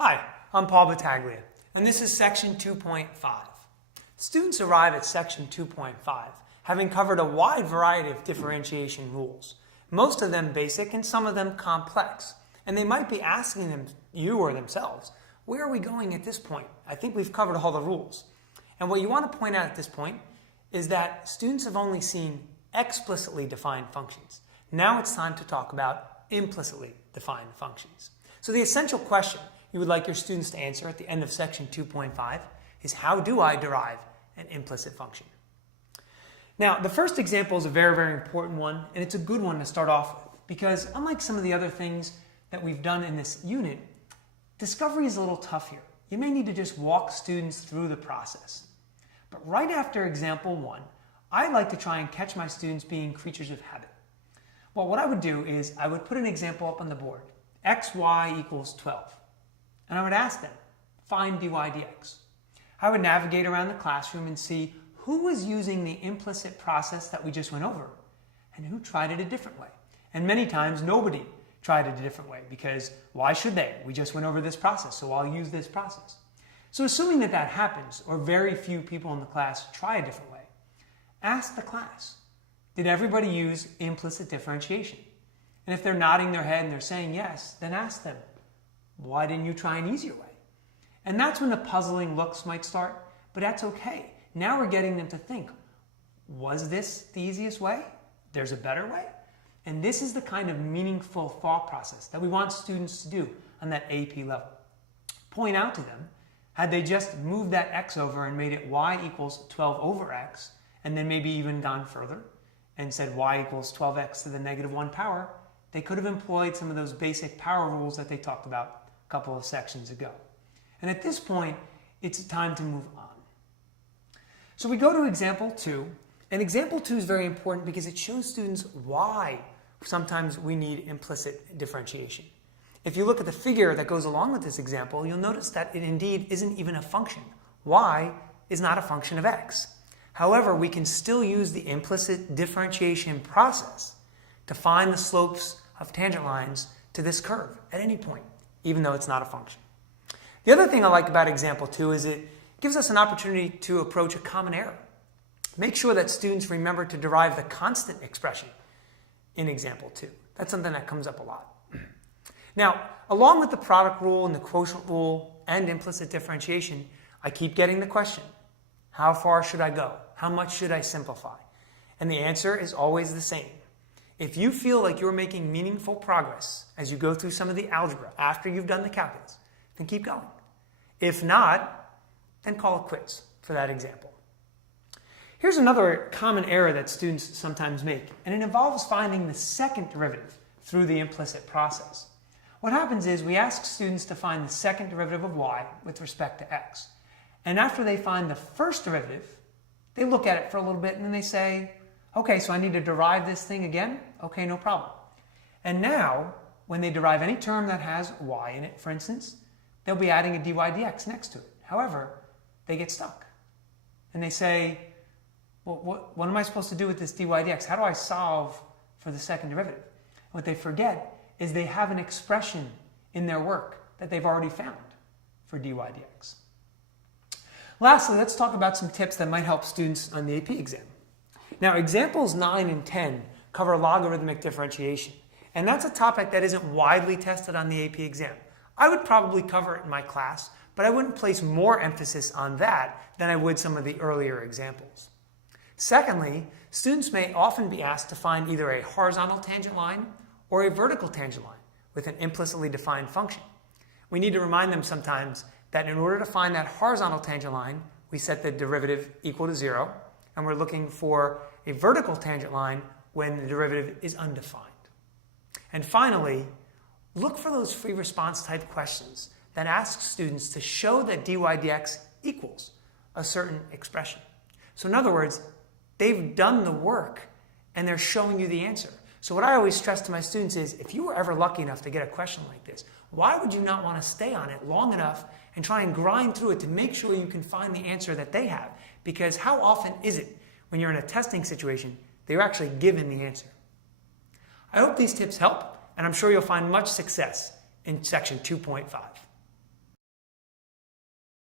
Hi, I'm Paul Battaglia, and this is Section 2.5. Students arrive at Section 2.5 having covered a wide variety of differentiation rules, most of them basic and some of them complex. And they might be asking you or themselves, where are we going at this point? I think we've covered all the rules. And what you want to point out at this point is that students have only seen explicitly defined functions. Now it's time to talk about implicitly defined functions. So the essential question you would like your students to answer at the end of Section 2.5 is, how do I derive an implicit function? Now, the first example is a very, very important one, and it's a good one to start off with, because unlike some of the other things that we've done in this unit, discovery is a little tough here. You may need to just walk students through the process. But right after example 1, I like to try and catch my students being creatures of habit. Well, what I would do is I would put an example up on the board, x, y equals 12. And I would ask them, find dy dx. I would navigate around the classroom and see who was using the implicit process that we just went over and who tried it a different way. And many times nobody tried it a different way, because why should they? We just went over this process, so I'll use this process. So assuming that that happens, or very few people in the class try a different way, ask the class, did everybody use implicit differentiation? And if they're nodding their head and they're saying yes, then ask them, why didn't you try an easier way? And that's when the puzzling looks might start, but that's okay. Now we're getting them to think, was this the easiest way? There's a better way? And this is the kind of meaningful thought process that we want students to do on that AP level. Point out to them, had they just moved that x over and made it y equals 12 over x, and then maybe even gone further and said y equals 12x to the negative 1 power, they could have employed some of those basic power rules that they talked about a couple of sections ago. And at this point, it's time to move on. So we go to example 2, and example 2 is very important because it shows students why sometimes we need implicit differentiation. If you look at the figure that goes along with this example, you'll notice that it indeed isn't even a function. Y is not a function of x. However, we can still use the implicit differentiation process to find the slopes of tangent lines to this curve at any point, even though it's not a function. The other thing I like about example 2 is it gives us an opportunity to approach a common error. Make sure that students remember to derive the constant expression in example 2. That's something that comes up a lot. Now, along with the product rule and the quotient rule and implicit differentiation, I keep getting the question, how far should I go? How much should I simplify? And the answer is always the same. If you feel like you're making meaningful progress as you go through some of the algebra after you've done the calculus, then keep going. If not, then call it quits for that example. Here's another common error that students sometimes make, and it involves finding the second derivative through the implicit process. What happens is we ask students to find the second derivative of y with respect to x. And after they find the first derivative, they look at it for a little bit and then they say, okay, so I need to derive this thing again? Okay, no problem. And now, when they derive any term that has y in it, for instance, they'll be adding a dy dx next to it. However, they get stuck. And they say, well, what am I supposed to do with this dy dx? How do I solve for the second derivative? What they forget is they have an expression in their work that they've already found for dy dx. Lastly, let's talk about some tips that might help students on the AP exam. Now, examples 9 and 10 cover logarithmic differentiation, and that's a topic that isn't widely tested on the AP exam. I would probably cover it in my class, but I wouldn't place more emphasis on that than I would some of the earlier examples. Secondly, students may often be asked to find either a horizontal tangent line or a vertical tangent line with an implicitly defined function. We need to remind them sometimes that in order to find that horizontal tangent line, we set the derivative equal to 0, and we're looking for a vertical tangent line when the derivative is undefined. And finally, look for those free response type questions that ask students to show that dy dx equals a certain expression. So in other words, they've done the work and they're showing you the answer. So what I always stress to my students is, if you were ever lucky enough to get a question like this, why would you not want to stay on it long enough and try and grind through it to make sure you can find the answer that they have? Because how often is it when you're in a testing situation that you're actually given the answer? I hope these tips help, and I'm sure you'll find much success in section 2.5.